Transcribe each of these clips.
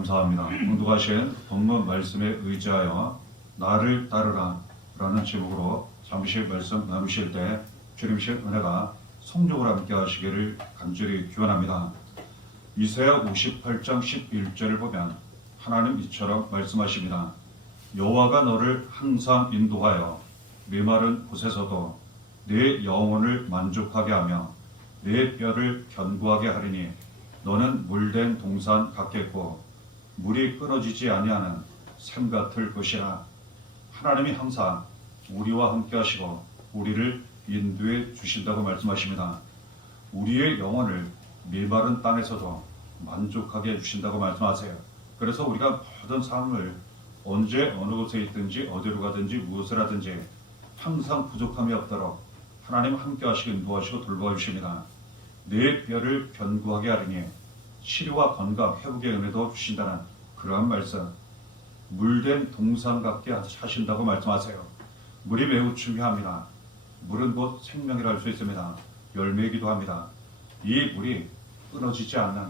감사합니다. 공독하신 본문 말씀에 의지하여 나를 따르라 라는 제목으로 잠시 말씀 나누실 때 주님의 은혜가 성적으로 함께 하시기를 간절히 기원합니다. 이사야 58장 11절을 보면 하나님 이처럼 말씀하십니다. 여호와가 너를 항상 인도하여 메마른 곳에서도 내 영혼을 만족하게 하며 내 뼈를 견고하게 하리니 너는 물된 동산 같겠고 물이 끊어지지 아니하는 샘 같을 것이라. 하나님이 항상 우리와 함께 하시고 우리를 인도해 주신다고 말씀하십니다. 우리의 영혼을 메마른 땅에서도 만족하게 해주신다고 말씀하세요. 그래서 우리가 모든 삶을 언제 어느 곳에 있든지 어디로 가든지 무엇을 하든지 항상 부족함이 없도록 하나님 함께 하시고 인도하시고 돌보아주십니다. 내 뼈를 견고하게 하리니 치료와 건강, 회복의 은혜도 주신다는 그러한 말씀. 물된 동산 같게 하신다고 말씀하세요. 물이 매우 중요합니다. 물은 곧 생명이라 할 수 있습니다. 열매이기도 합니다. 이 물이 끊어지지 않는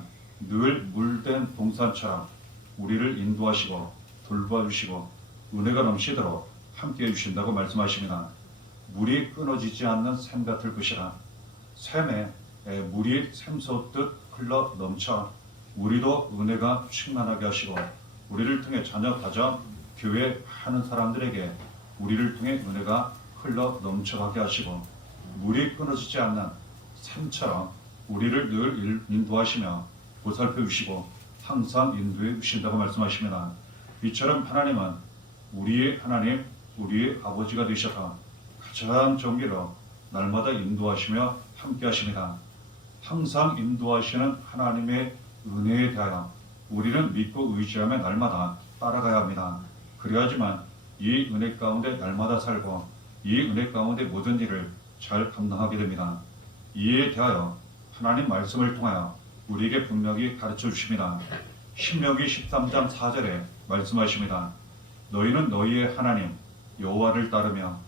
늘 물된 동산처럼 우리를 인도하시고 돌봐주시고 은혜가 넘치도록 함께 해주신다고 말씀하십니다. 물이 끊어지지 않는 샘 같을 것이라. 샘에 물이 샘솟듯 흘러 넘쳐 우리도 은혜가 충만하게 하시고 우리를 통해 자녀, 가정, 교회 하는 사람들에게 우리를 통해 은혜가 흘러 넘쳐가게 하시고 물이 끊어지지 않는 샘처럼 우리를 늘 인도하시며 보살펴 주시고 항상 인도해 주신다고 말씀하십니다. 이처럼 하나님은 우리의 하나님, 우리의 아버지가 되셔서 가장 정기로 날마다 인도하시며 함께 하십니다. 항상 인도하시는 하나님의 은혜에 대하여 우리는 믿고 의지하며 날마다 따라가야 합니다. 그래야지만 이 은혜 가운데 날마다 살고 이 은혜 가운데 모든 일을 잘 감당하게 됩니다. 이에 대하여 하나님 말씀을 통하여 우리에게 분명히 가르쳐 주십니다. 신명기 13장 4절에 말씀하십니다. 너희는 너희의 하나님 여호와를 따르며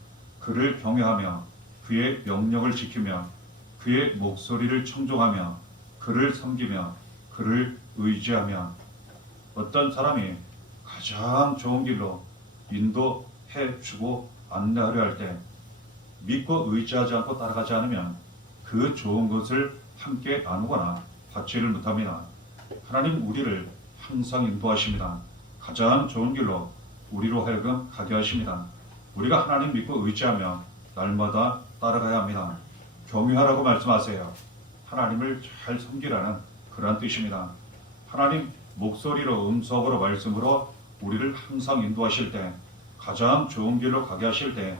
그를 경외하며 그의 명령을 지키며 그의 목소리를 청종하며 그를 섬기며 그를 의지하며. 어떤 사람이 가장 좋은 길로 인도해 주고 안내하려 할 때 믿고 의지하지 않고 따라가지 않으면 그 좋은 것을 함께 나누거나 받지를 못합니다. 하나님 우리를 항상 인도하십니다. 가장 좋은 길로 우리로 하여금 가게 하십니다. 우리가 하나님 믿고 의지하며 날마다 따라가야 합니다. 경외하라고 말씀하세요. 하나님을 잘 섬기라는 그러한 뜻입니다. 하나님 목소리로 음성으로 말씀으로 우리를 항상 인도하실 때 가장 좋은 길로 가게 하실 때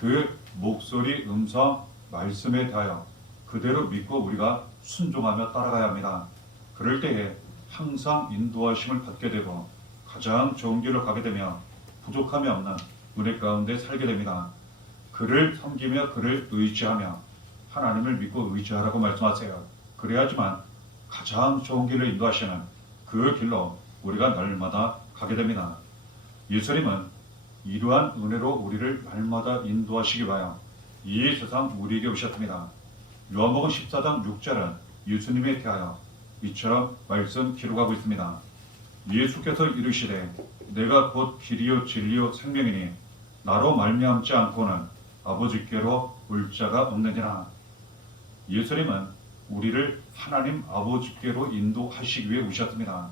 그 목소리 음성 말씀에 대하여 그대로 믿고 우리가 순종하며 따라가야 합니다. 그럴 때에 항상 인도하심을 받게 되고 가장 좋은 길로 가게 되며 부족함이 없는 은혜 가운데 살게 됩니다. 그를 섬기며 그를 의지하며 하나님을 믿고 의지하라고 말씀하세요. 그래야지만 가장 좋은 길로 인도하시는 그 길로 우리가 날마다 가게 됩니다. 예수님은 이러한 은혜로 우리를 날마다 인도하시기 위하여 이 세상 우리에게 오셨습니다. 요한복음 14장 6절은 예수님에 대하여 이처럼 말씀 기록하고 있습니다. 예수께서 이르시되 내가 곧 길이요 진리요 생명이니 나로 말미암지 않고는 아버지께로 올 자가 없느니라. 예수님은 우리를 하나님 아버지께로 인도하시기 위해 오셨습니다.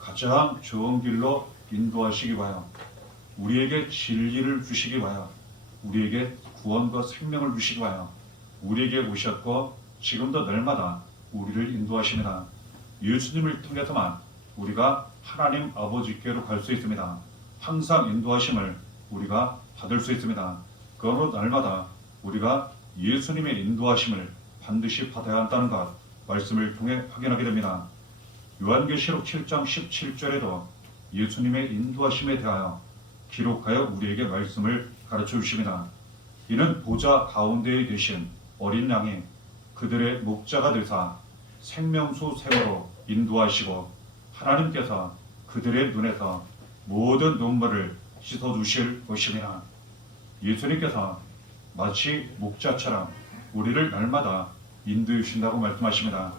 가장 좋은 길로 인도하시기 위하여 우리에게 진리를 주시기 위하여 우리에게 구원과 생명을 주시기 위하여 우리에게 오셨고 지금도 날마다 우리를 인도하십니다. 예수님을 통해서만 우리가 하나님 아버지께로 갈 수 있습니다. 항상 인도하심을 우리가 받을 수 있습니다. 그러므로 날마다 우리가 예수님의 인도하심을 반드시 받아야 한다는 것 말씀을 통해 확인하게 됩니다. 요한계시록 7장 17절에도 예수님의 인도하심에 대하여 기록하여 우리에게 말씀을 가르쳐 주십니다. 이는 보좌 가운데에 계신 어린 양이 그들의 목자가 되사 생명수 샘으로 인도하시고 하나님께서 그들의 눈에서 모든 눈물을 씻어주실 것입니다. 예수님께서 마치 목자처럼 우리를 날마다 인도해 주신다고 말씀하십니다.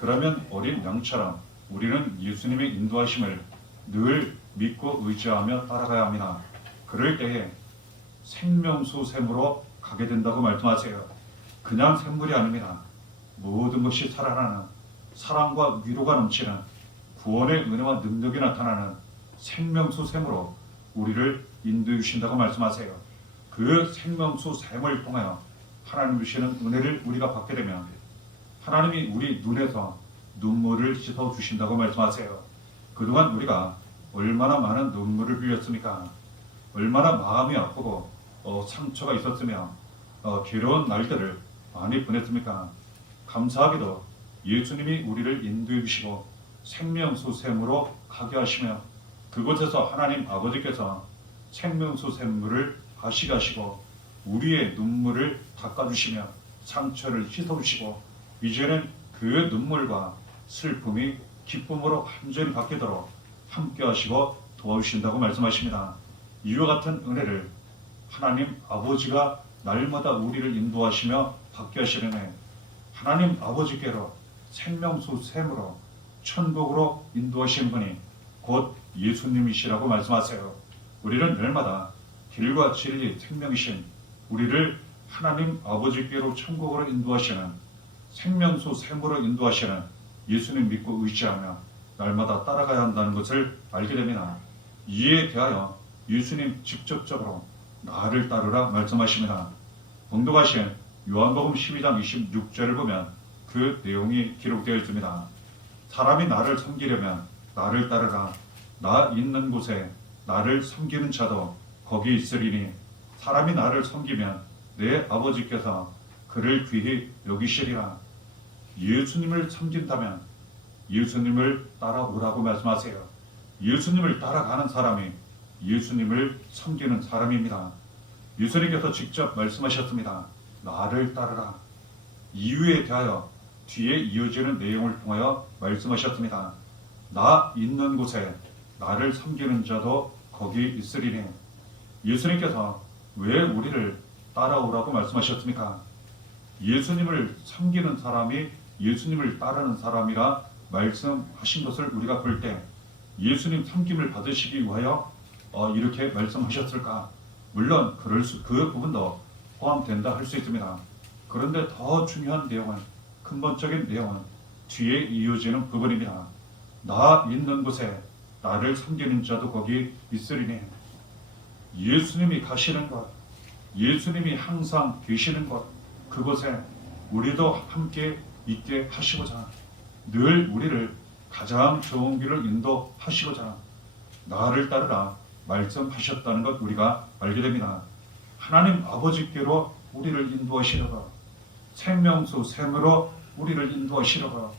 그러면 어린 양처럼 우리는 예수님의 인도하심을 늘 믿고 의지하며 따라가야 합니다. 그럴 때에 생명수 샘으로 가게 된다고 말씀하세요. 그냥 샘물이 아닙니다. 모든 것이 살아나는 사랑과 위로가 넘치는 구원의 은혜와 능력이 나타나는 생명수 샘으로 우리를 인도해 주신다고 말씀하세요. 그 생명수 샘을 통하여 하나님 주시는 은혜를 우리가 받게 되면 하나님이 우리 눈에서 눈물을 씻어 주신다고 말씀하세요. 그동안 우리가 얼마나 많은 눈물을 흘렸습니까? 얼마나 마음이 아프고 상처가 있었으며 괴로운 날들을 많이 보냈습니까? 감사하게도 예수님이 우리를 인도해 주시고 생명수 샘으로 가게 하시며 그곳에서 하나님 아버지께서 생명수 샘물을 하시게 하시고 우리의 눈물을 닦아주시며 상처를 씻어주시고 이제는 그 눈물과 슬픔이 기쁨으로 완전히 바뀌도록 함께 하시고 도와주신다고 말씀하십니다. 이와 같은 은혜를 하나님 아버지가 날마다 우리를 인도하시며 받게 하시려네 하나님 아버지께로 생명수 샘으로 천국으로 인도하신 분이 곧 예수님이시라고 말씀하세요. 우리는 날마다 길과 진리 생명이신 우리를 하나님 아버지께로 천국으로 인도하시는 생명수 샘으로 인도하시는 예수님 믿고 의지하며 날마다 따라가야 한다는 것을 알게 됩니다. 이에 대하여 예수님 직접적으로 나를 따르라 말씀하십니다. 봉독하신 요한복음 12장 26절을 보면 그 내용이 기록되어 있습니다. 사람이 나를 섬기려면 나를 따르라. 나 있는 곳에 나를 섬기는 자도 거기 있으리니 사람이 나를 섬기면 내 아버지께서 그를 귀히 여기시리라. 예수님을 섬긴다면 예수님을 따라오라고 말씀하세요. 예수님을 따라가는 사람이 예수님을 섬기는 사람입니다. 예수님께서 직접 말씀하셨습니다. 나를 따르라. 이유에 대하여 뒤에 이어지는 내용을 통하여 말씀하셨습니다. 나 있는 곳에 나를 섬기는 자도 거기 있으리니 예수님께서 왜 우리를 따라오라고 말씀하셨습니까? 예수님을 섬기는 사람이 예수님을 따르는 사람이라 말씀하신 것을 우리가 볼 때 예수님 섬김을 받으시기 위하여 이렇게 말씀하셨을까? 물론 그 부분도 포함된다 할 수 있습니다. 그런데 더 중요한 내용은 근본적인 내용은 뒤에 이어지는 부분입니다. 나 있는 곳에 나를 섬기는 자도 거기 있으리니 예수님이 가시는 것, 예수님이 항상 계시는 것, 그곳에 우리도 함께 있게 하시고자 늘 우리를 가장 좋은 길을 인도하시고자 나를 따르라 말씀하셨다는 것 우리가 알게 됩니다. 하나님 아버지께로 우리를 인도하시려고 생명수 샘으로 우리를 인도하시려고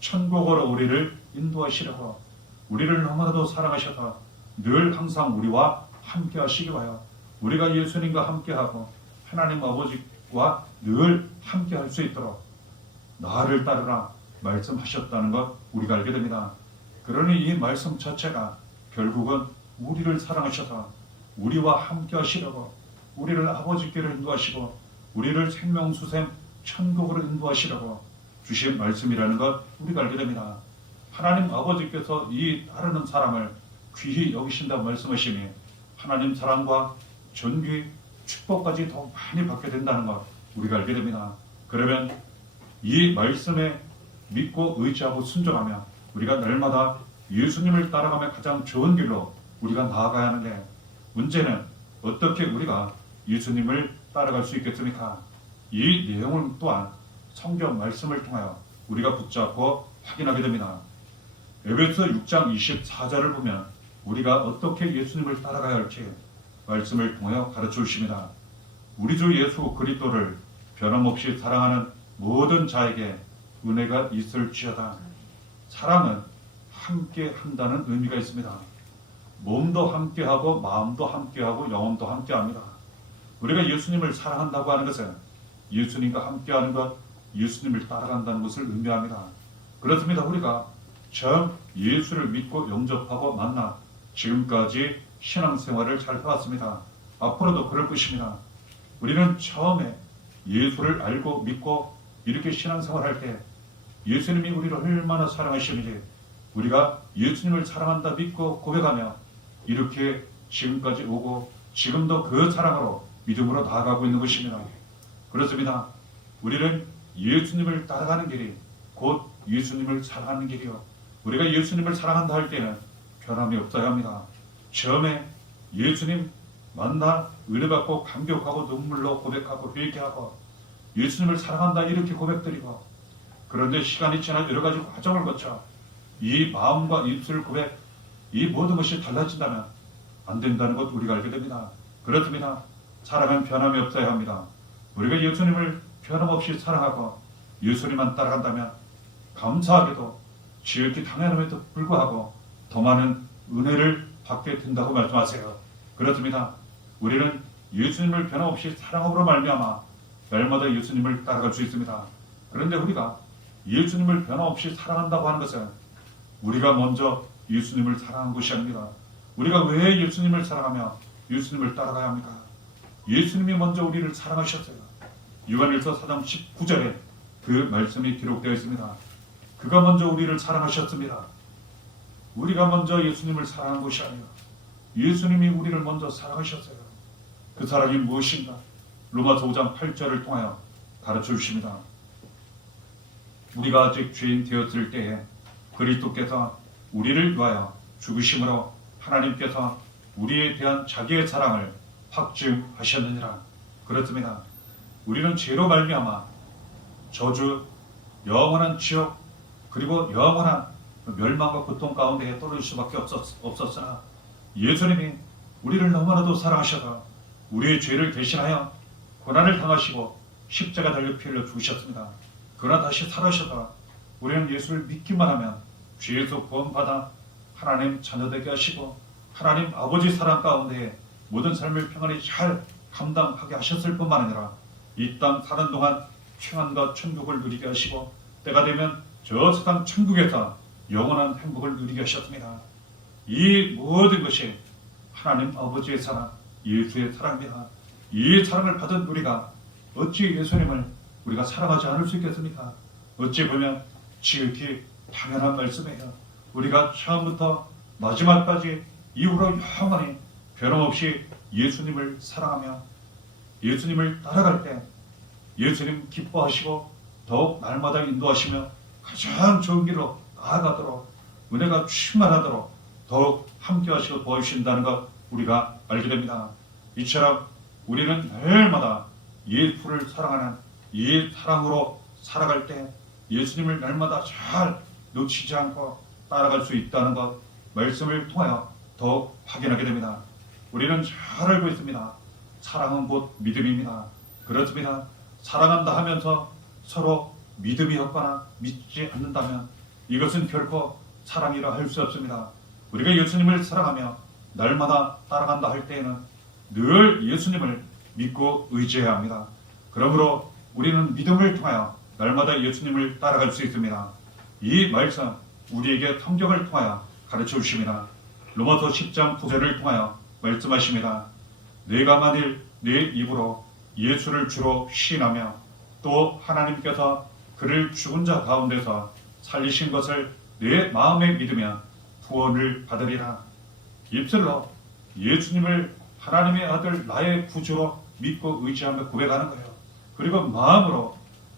천국으로 우리를 인도하시려고 우리를 너무나도 사랑하셔서 늘 항상 우리와 함께 하시기 바여 우리가 예수님과 함께하고 하나님 아버지와 늘 함께 할 수 있도록 나를 따르라 말씀하셨다는 것 우리가 알게 됩니다. 그러니 이 말씀 자체가 결국은 우리를 사랑하셔서 우리와 함께 하시려고 우리를 아버지께로 인도하시고 우리를 생명수샘 천국으로 인도하시려고 주신 말씀이라는 것 우리가 알게 됩니다. 하나님 아버지께서 이 따르는 사람을 귀히 여기신다고 말씀하시니 하나님 사랑과 존귀, 축복까지 더 많이 받게 된다는 것 우리가 알게 됩니다. 그러면 이 말씀에 믿고 의지하고 순종하며 우리가 날마다 예수님을 따라가며 가장 좋은 길로 우리가 나아가야 하는데 문제는 어떻게 우리가 예수님을 따라갈 수 있겠습니까? 이 내용을 또한 성경 말씀을 통하여 우리가 붙잡고 확인하게 됩니다. 에베소 6장 24절을 보면 우리가 어떻게 예수님을 따라가야 할지 말씀을 통하여 가르쳐 주십니다. 우리 주 예수 그리스도를 변함없이 사랑하는 모든 자에게 은혜가 있을지어다. 사랑은 함께 한다는 의미가 있습니다. 몸도 함께하고 마음도 함께하고 영혼도 함께합니다. 우리가 예수님을 사랑한다고 하는 것은 예수님과 함께하는 것, 예수님을 따라간다는 것을 의미합니다. 그렇습니다. 우리가 처음 예수를 믿고 영접하고 만나 지금까지 신앙생활을 잘 해왔습니다. 앞으로도 그럴 것입니다. 우리는 처음에 예수를 알고 믿고 이렇게 신앙생활할 때 예수님이 우리를 얼마나 사랑하시는지 우리가 예수님을 사랑한다 믿고 고백하며 이렇게 지금까지 오고 지금도 그 사랑으로 믿음으로 나아가고 있는 것입니다. 그렇습니다. 우리는 예수님을 따라가는 길이 곧 예수님을 사랑하는 길이요. 우리가 예수님을 사랑한다 할 때는 변함이 없어야 합니다. 처음에 예수님 만나 은혜받고 감격하고 눈물로 고백하고 회개하고 예수님을 사랑한다 이렇게 고백드리고, 그런데 시간이 지나 여러 가지 과정을 거쳐 이 마음과 입술 고백 이 모든 것이 달라진다면 안 된다는 것 우리가 알게 됩니다. 그렇습니다. 사랑은 변함이 없어야 합니다. 우리가 예수님을 변함없이 사랑하고 예수님만 따라간다면 감사하게도 지극히 당연함에도 불구하고 더 많은 은혜를 받게 된다고 말씀하세요. 그렇습니다. 우리는 예수님을 변함없이 사랑함으로 말미암아 날마다 예수님을 따라갈 수 있습니다. 그런데 우리가 예수님을 변함없이 사랑한다고 하는 것은 우리가 먼저 예수님을 사랑한 것이 아닙니다. 우리가 왜 예수님을 사랑하며 예수님을 따라가야 합니까? 예수님이 먼저 우리를 사랑하셨어요. 요한일서 4장 19절에 그 말씀이 기록되어 있습니다. 그가 먼저 우리를 사랑하셨습니다. 우리가 먼저 예수님을 사랑한 것이 아니라 예수님이 우리를 먼저 사랑하셨어요. 그 사랑이 무엇인가? 로마서 5장 8절을 통하여 가르쳐 주십니다. 우리가 아직 죄인 되었을 때에 그리스도께서 우리를 위하여 죽으심으로 하나님께서 우리에 대한 자기의 사랑을 확증하셨느니라. 그렇습니다. 우리는 죄로 말미암아 저주, 영원한 지옥, 그리고 영원한 멸망과 고통 가운데 떨어질 수밖에 없었으나 예수님이 우리를 너무나도 사랑하셔서 우리의 죄를 대신하여 고난을 당하시고 십자가 달려 피 흘려 죽으셨습니다. 그러나 다시 살아셔서 우리는 예수를 믿기만 하면 죄에서 구원받아 하나님 자녀되게 하시고 하나님 아버지 사랑 가운데 모든 삶을 평안히 잘 감당하게 하셨을 뿐만 아니라 이 땅 사는 동안 평안과 천국을 누리게 하시고 때가 되면 저 세상 천국에서 영원한 행복을 누리게 하셨습니다. 이 모든 것이 하나님 아버지의 사랑, 예수의 사랑입니다. 이 사랑을 받은 우리가 어찌 예수님을 우리가 사랑하지 않을 수 있겠습니까? 어찌 보면 지극히 당연한 말씀이에요. 우리가 처음부터 마지막까지 이후로 영원히 변함없이 예수님을 사랑하며 예수님을 따라갈 때 예수님 기뻐하시고 더욱 날마다 인도하시며 가장 좋은 길로 나아가도록 은혜가 충만하도록 더욱 함께 하시고 도와주신다는 것 우리가 알게 됩니다. 이처럼 우리는 날마다 예수를 사랑하는 이 사랑으로 살아갈 때 예수님을 날마다 잘 놓치지 않고 따라갈 수 있다는 것 말씀을 통하여 더욱 확인하게 됩니다. 우리는 잘 알고 있습니다. 사랑은 곧 믿음입니다. 그렇습니다. 사랑한다 하면서 서로 믿음이 없거나 믿지 않는다면 이것은 결코 사랑이라 할 수 없습니다. 우리가 예수님을 사랑하며 날마다 따라간다 할 때에는 늘 예수님을 믿고 의지해야 합니다. 그러므로 우리는 믿음을 통하여 날마다 예수님을 따라갈 수 있습니다. 이 말씀 우리에게 성경을 통하여 가르쳐 주십니다. 로마서 10장 9절을 통하여 말씀하십니다. 내가 만일 내 입으로 예수를 주로 시인하며 또 하나님께서 그를 죽은 자 가운데서 살리신 것을 내 마음에 믿으면 구원을 받으리라. 입술로 예수님을 하나님의 아들 나의 구주로 믿고 의지하며 고백하는 거예요. 그리고 마음으로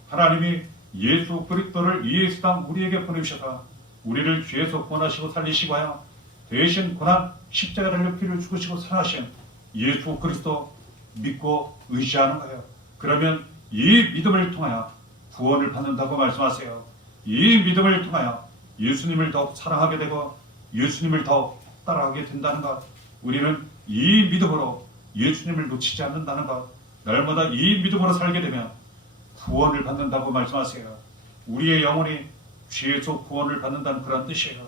하나님이 예수 그리스도를 이 세상 우리에게 보내주셔서 우리를 죄에서 구원하시고 살리시고 하여 대신 고난 십자가 달려 피를 죽으시고 살아신 예수 그리스도 믿고 의지하는 거예요. 그러면 이 믿음을 통하여 구원을 받는다고 말씀하세요. 이 믿음을 통하여 예수님을 더욱 사랑하게 되고 예수님을 더욱 따라가게 된다는 것, 우리는 이 믿음으로 예수님을 놓치지 않는다는 것, 날마다 이 믿음으로 살게 되면 구원을 받는다고 말씀하세요. 우리의 영혼이 죄에서 구원을 받는다는 그런 뜻이에요.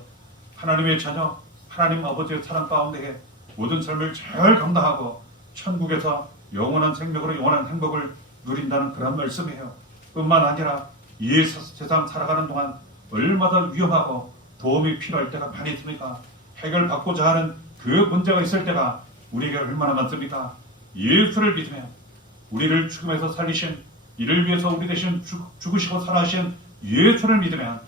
하나님의 자녀, 하나님 아버지의 사랑 가운데 모든 삶을 잘 감당하고 천국에서 영원한 생명으로 영원한 행복을 누린다는 그런 말씀이에요. 뿐만 아니라 이 세상 살아가는 동안 얼마나 위험하고 도움이 필요할 때가 많이 있습니까? 해결받고자 하는 그 문제가 있을 때가 우리에게 얼마나 많습니까? 예수를 믿으면 우리를 죽음에서 살리신, 이를 위해서 우리 대신 죽으시고 살아신 예수를 믿으면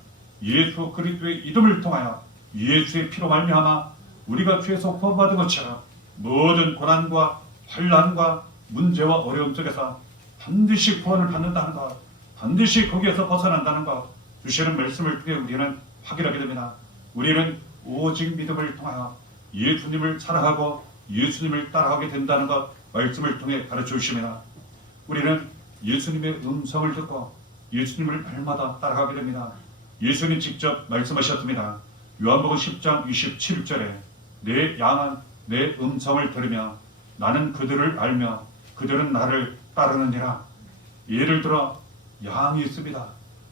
예수 그리스도의 이름을 통하여 예수의 피로 말미암아 우리가 죄에서 구원받은 것처럼 모든 고난과 환난과 문제와 어려움 속에서 반드시 구원을 받는다는 것, 반드시 거기에서 벗어난다는 것, 주시는 말씀을 통해 우리는 확인하게 됩니다. 우리는 오직 믿음을 통하여 예수님을 사랑하고 예수님을 따라가게 된다는 것, 말씀을 통해 가르쳐 주십니다. 우리는 예수님의 음성을 듣고 예수님을 날마다 따라가게 됩니다. 예수님 직접 말씀하셨습니다. 요한복음 10장 27절에 내 양은 내 음성을 들으며 나는 그들을 알며 그들은 나를 따르느니라. 예를 들어 양이 있습니다.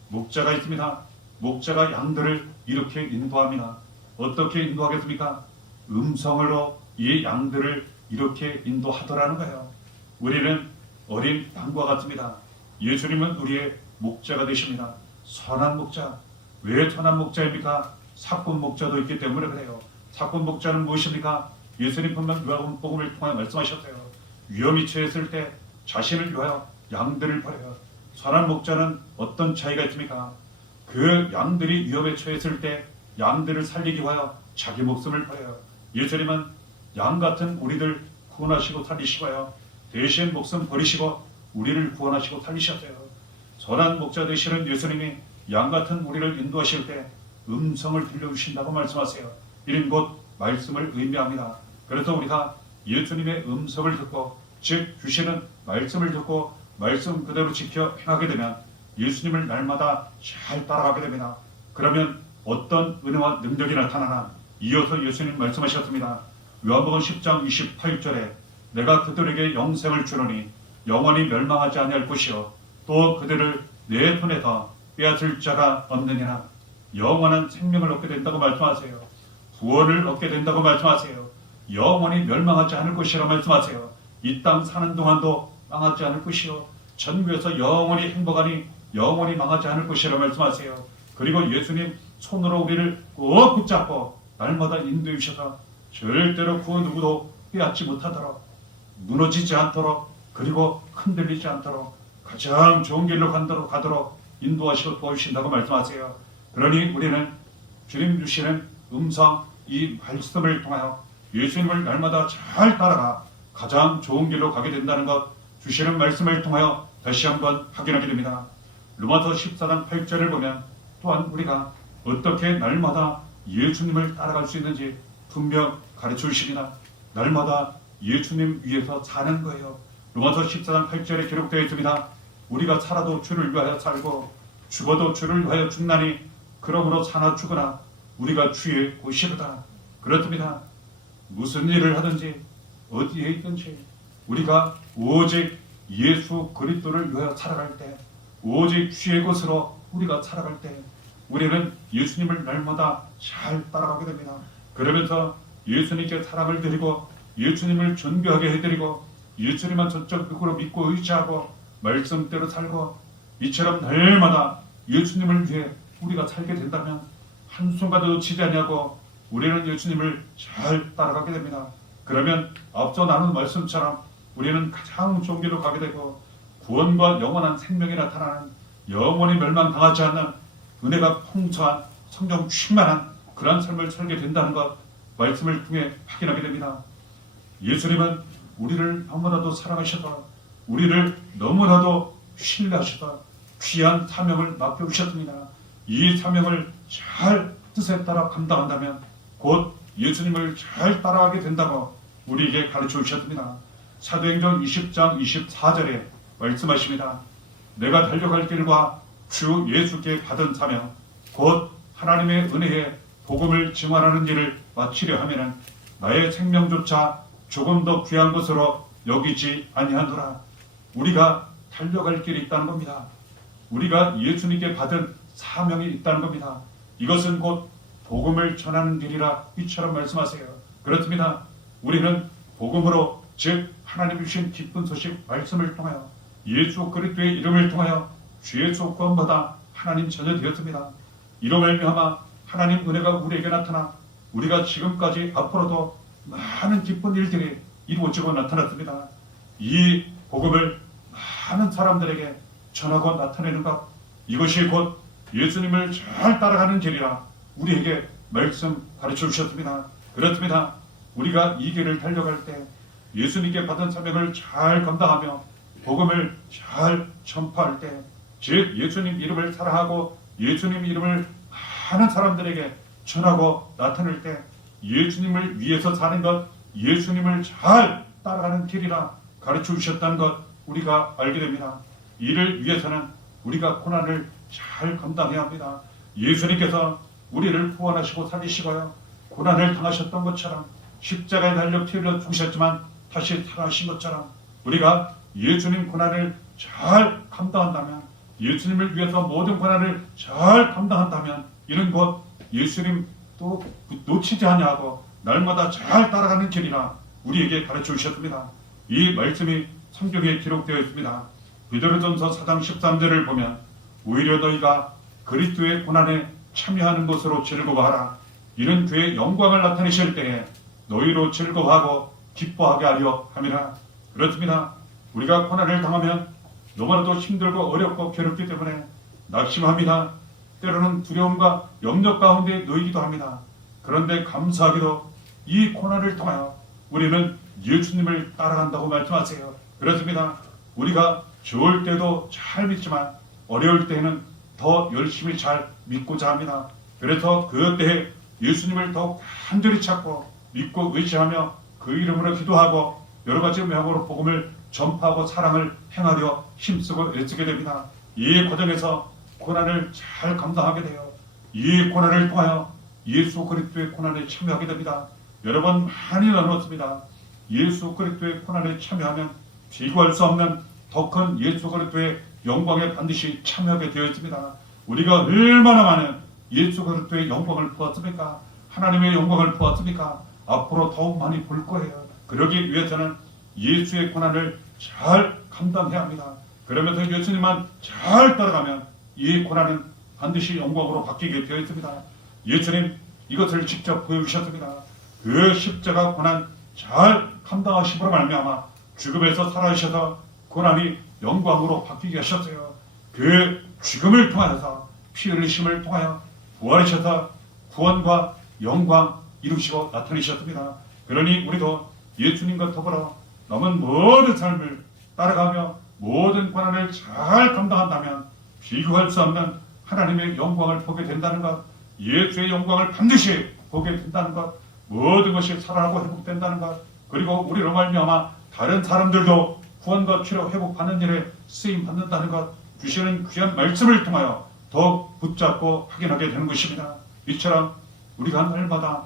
목자가 있습니다. 목자가 양들을 이렇게 인도합니다. 어떻게 인도하겠습니까? 음성으로 이 양들을 이렇게 인도하더라는 거예요. 우리는 어린 양과 같습니다. 예수님은 우리의 목자가 되십니다. 선한 목자. 왜 선한 목자입니까? 사꾼 목자도 있기 때문에 그래요. 사꾼 목자는 무엇입니까? 예수님 분명 요한복음을 통해 말씀하셨어요. 위험이 처했을 때 자신을 위하여 양들을 버려요. 선한 목자는 어떤 차이가 있습니까? 그 양들이 위험에 처했을 때 양들을 살리기 위하여 자기 목숨을 버려요. 예수님은 양 같은 우리들 구원하시고 살리시고요. 대신 목숨 버리시고 우리를 구원하시고 살리셨어요. 선한 목자 되시는 예수님이 양 같은 우리를 인도하실 때 음성을 들려주신다고 말씀하세요. 이는 곧 말씀을 의미합니다. 그래서 우리가 예수님의 음성을 듣고 즉 주시는 말씀을 듣고 말씀 그대로 지켜 행하게 되면 예수님을 날마다 잘 따라가게 됩니다. 그러면 어떤 은혜와 능력이 나타나나 이어서 예수님 말씀하셨습니다. 요한복음 10장 28절에 내가 그들에게 영생을 주노니 영원히 멸망하지 아니할 것이요 또 그들을 내 손에서 빼앗을 자가 없느니라. 영원한 생명을 얻게 된다고 말씀하세요. 구원을 얻게 된다고 말씀하세요. 영원히 멸망하지 않을 것이라 말씀하세요. 이 땅 사는 동안도 망하지 않을 것이요 천국에서 영원히 행복하니 영원히 망하지 않을 것이라 말씀하세요. 그리고 예수님 손으로 우리를 꼭 붙잡고 날마다 인도해 주셔서 절대로 그 누구도 빼앗지 못하도록 무너지지 않도록 그리고 흔들리지 않도록 가장 좋은 길로 가도록 인도하시고 도와주신다고 말씀하세요. 그러니 우리는 주님 주시는 음성 이 말씀을 통하여 예수님을 날마다 잘 따라가 가장 좋은 길로 가게 된다는 것 주시는 말씀을 통하여 다시 한번 확인하게 됩니다. 로마서 14장 8절을 보면 또한 우리가 어떻게 날마다 예수님을 따라갈 수 있는지 분명 가르쳐 주십니다. 날마다 예수님 위해서 사는 거예요. 로마서 14장 8절에 기록되어 있습니다. 우리가 살아도 주를 위하여 살고 죽어도 주를 위하여 죽나니 그러므로 사나 죽으나 우리가 주의 곳이로다. 그렇습니다. 무슨 일을 하든지 어디에 있든지 우리가 오직 예수 그리스도를 위하여 살아갈 때 오직 주의 곳으로 우리가 살아갈 때 우리는 예수님을 날마다 잘 따라가게 됩니다. 그러면서 예수님께 사랑을 드리고 예수님을 존귀하게 해드리고 예수님만 전적으로 믿고 의지하고 말씀대로 살고 이처럼 날마다 예수님을 위해 우리가 살게 된다면 한순간도 놓치지 않냐고 우리는 예수님을 잘 따라가게 됩니다. 그러면 앞서 나눈 말씀처럼 우리는 가장 좋은 길로 가게 되고 구원과 영원한 생명이 나타나는 영원히 멸망당하지 않는 은혜가 풍성한 성령 충만한 그러한 삶을 살게 된다는 것 말씀을 통해 확인하게 됩니다. 예수님은 우리를 너무나도 사랑하셔서 우리를 너무나도 신뢰하셔서 귀한 사명을 맡겨주셨습니다. 이 사명을 잘 뜻에 따라 감당한다면 곧 예수님을 잘 따라가게 된다고 우리에게 가르쳐 주셨습니다. 사도행전 20장 24절에 말씀하십니다. 내가 달려갈 길과 주 예수께 받은 사명 곧 하나님의 은혜에 복음을 증언하는 일을 마치려 하면은 나의 생명조차 조금 더 귀한 것으로 여기지 아니하노라. 우리가 달려갈 길이 있다는 겁니다. 우리가 예수님께 받은 사명이 있다는 겁니다. 이것은 곧 복음을 전하는 길이라 이처럼 말씀하세요. 그렇습니다. 우리는 복음으로 즉 하나님 주신 기쁜 소식 말씀을 통하여 예수 그리스도의 이름을 통하여 주의 조건보다 하나님 자녀 되었습니다. 이로 말미암아 하나님 은혜가 우리에게 나타나 우리가 지금까지 앞으로도 많은 기쁜 일들이 이루어지고 나타났습니다. 이 복음을 많은 사람들에게 전하고 나타내는 것 이것이 곧 예수님을 잘 따라가는 길이라 우리에게 말씀 가르쳐 주셨습니다. 그렇습니다. 우리가 이 길을 달려갈 때 예수님께 받은 사명을 잘 감당하며 복음을 잘 전파할 때, 즉 예수님 이름을 사랑하고 예수님 이름을 많은 사람들에게 전하고 나타낼 때 예수님을 위해서 사는 것, 예수님을 잘 따라가는 길이라 가르쳐 주셨다는 것 우리가 알게 됩니다. 이를 위해서는 우리가 고난을 잘 감당해야 합니다. 예수님께서 우리를 구원하시고 살리시고요, 고난을 당하셨던 것처럼 십자가에 달려 피를 죽으셨지만 다시 살아나신 것처럼 우리가 예수님 고난을 잘 감당한다면, 예수님을 위해서 모든 고난을 잘 감당한다면 이는 곧 예수님 또 놓치지 아니하고 날마다 잘 따라가는 길이라 우리에게 가르쳐 주셨습니다. 이 말씀이 성경에 기록되어 있습니다. 베드로전서 4장 13절을 보면 오히려 너희가 그리스도의 고난에 참여하는 것으로 즐거워하라. 이는 그의 영광을 나타내실 때에 너희로 즐거워하고 기뻐하게 하려 함이라. 그렇습니다. 우리가 고난을 당하면 너무나도 힘들고 어렵고 괴롭기 때문에 낙심합니다. 때로는 두려움과 염려 가운데 놓이기도 합니다. 그런데 감사하게도 이 고난을 통하여 우리는 예수님을 따라간다고 말씀하세요. 그렇습니다. 우리가 좋을 때도 잘 믿지만 어려울 때에는 더 열심히 잘 믿고자 합니다. 그래서 그 때에 예수님을 더욱 간절히 찾고 믿고 의지하며 그 이름으로 기도하고 여러 가지 명으로 복음을 전파하고 사랑을 행하려 힘쓰고 애쓰게 됩니다. 이 과정에서 고난을 잘 감당하게 돼요. 이 고난을 통하여 예수 그리스도의 고난에 참여하게 됩니다. 여러 번 많이 나눴습니다. 예수 그리스도의 고난에 참여하면 비교할 수 없는 더 큰 예수 그리스도의 영광에 반드시 참여하게 되어 있습니다. 우리가 얼마나 많은 예수 그리스도의 영광을 보았습니까? 하나님의 영광을 보았습니까? 앞으로 더욱 많이 볼 거예요. 그러기 위해서는 예수의 고난을 잘 감당해야 합니다. 그러면서 예수님만 잘 따라가면 이 고난은 반드시 영광으로 바뀌게 되어 있습니다. 예수님 이것을 직접 보여주셨습니다. 그 십자가 고난 잘 감당하심으로 말미암아 죽음에서 살아계셔서 고난이 영광으로 바뀌게 하셨어요. 그 죽음을 통하여서 피 흘리심을 통하여 부활하셔서 구원과 영광 이루시고 나타내셨습니다. 그러니 우리도 예수님과 더불어 남은 모든 삶을 따라가며 모든 고난을 잘 감당한다면 비교할 수 없는 하나님의 영광을 보게 된다는 것, 예수의 영광을 반드시 보게 된다는 것, 모든 것이 살아나고 회복된다는 것, 그리고 우리로 말미암아 다른 사람들도 구원과 치료 회복하는 일에 쓰임 받는다는 것, 주시는 귀한 말씀을 통하여 더욱 붙잡고 확인하게 되는 것입니다. 이처럼 우리가 날마다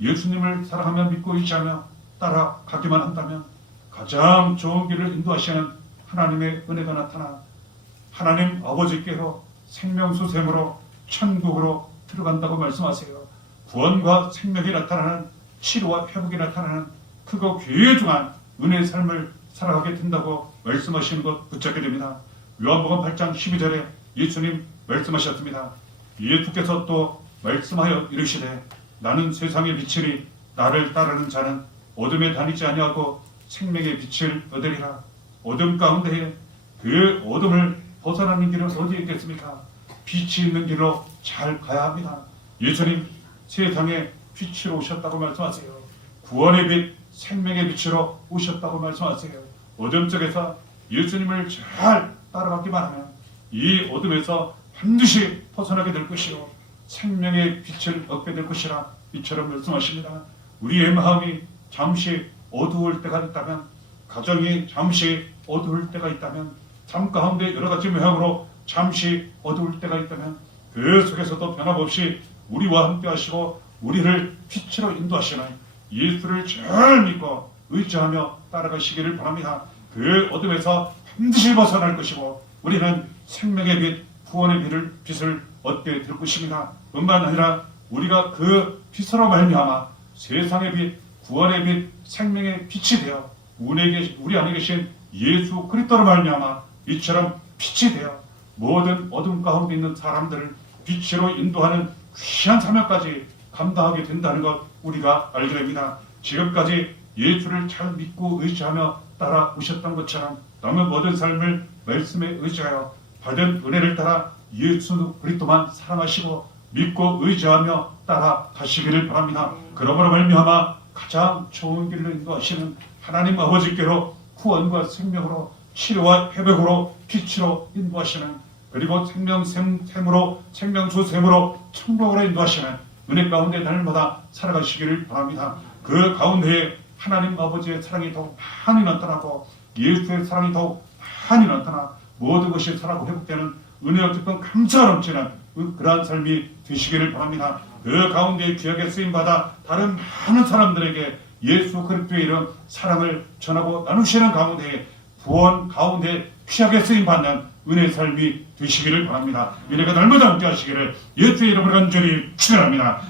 예수님을 사랑하며 믿고 의지하며 따라가기만 한다면 가장 좋은 길을 인도하시는 하나님의 은혜가 나타나 하나님 아버지께로 생명수샘으로 천국으로 들어간다고 말씀하세요. 구원과 생명이 나타나는, 치료와 회복이 나타나는 크고 귀중한 은혜의 삶을 살아가게 된다고 말씀하시는 것 붙잡게 됩니다. 요한복음 8장 12절에 예수님 말씀하셨습니다. 예수께서 또 말씀하여 이르시되 나는 세상의 빛이니 나를 따르는 자는 어둠에 다니지 아니하고 생명의 빛을 얻으리라. 어둠 가운데에 그 어둠을 벗어나는 길은 어디에 있겠습니까? 빛이 있는 길로 잘 가야 합니다. 예수님 세상에 빛으로 오셨다고 말씀하세요. 구원의 빛, 생명의 빛으로 오셨다고 말씀하세요. 어둠 속에서 예수님을 잘 따라가기만 하면 이 어둠에서 반드시 벗어나게 될 것이요 생명의 빛을 얻게 될 것이라 이처럼 말씀하십니다. 우리의 마음이 잠시 어두울 때가 있다면, 가정이 잠시 어두울 때가 있다면, 삶 가운데 여러 가지 모양으로 잠시 어두울 때가 있다면 그 속에서도 변함없이 우리와 함께 하시고 우리를 빛으로 인도하시는 예수를 잘 믿고 의지하며 따라가시기를 바랍니다. 그 어둠에서 반드시 벗어날 것이고 우리는 생명의 빛, 구원의 빛을 얻게 될 것입니다. 뿐만 아니라 우리가 그 빛으로 말미암아 세상의 빛, 구원의 빛, 생명의 빛이 되어 우리 안에 계신 예수 그리스도로 말미암아 이처럼 빛이 되어 모든 어둠 가운데 있는 사람들을 빛으로 인도하는 귀한 사명까지 감당하게 된다는 것 우리가 알게 됩니다. 지금까지 예수를 잘 믿고 의지하며 따라오셨던 것처럼 남은 모든 삶을 말씀에 의지하여 받은 은혜를 따라 예수 그리스도만 사랑하시고 믿고 의지하며 따라가시기를 바랍니다. 그러므로 말미암아 가장 좋은 길로 인도하시는 하나님 아버지께로 구원과 생명으로 치료와 회복으로 빛으로 인도하시는, 그리고 생명샘으로 생명수샘으로 천국으로 인도하시는 은혜 가운데 날마다 살아가시기를 바랍니다. 그 가운데에 하나님 아버지의 사랑이 더욱 많이 나타나고 예수의 사랑이 더욱 많이 나타나 모든 것이 살아고 회복되는 은혜와 기쁨 감사가 넘치는 그러한 삶이 되시기를 바랍니다. 그 가운데 귀하게 쓰임받아 다른 많은 사람들에게 예수 그리스도의 이름 사랑을 전하고 나누시는 가운데 구원 가운데 귀하게 쓰임받는 은혜의 삶이 되시기를 바랍니다. 은혜가 날마다 함께 하시기를 예수의 이름으로 간절히 축원합니다.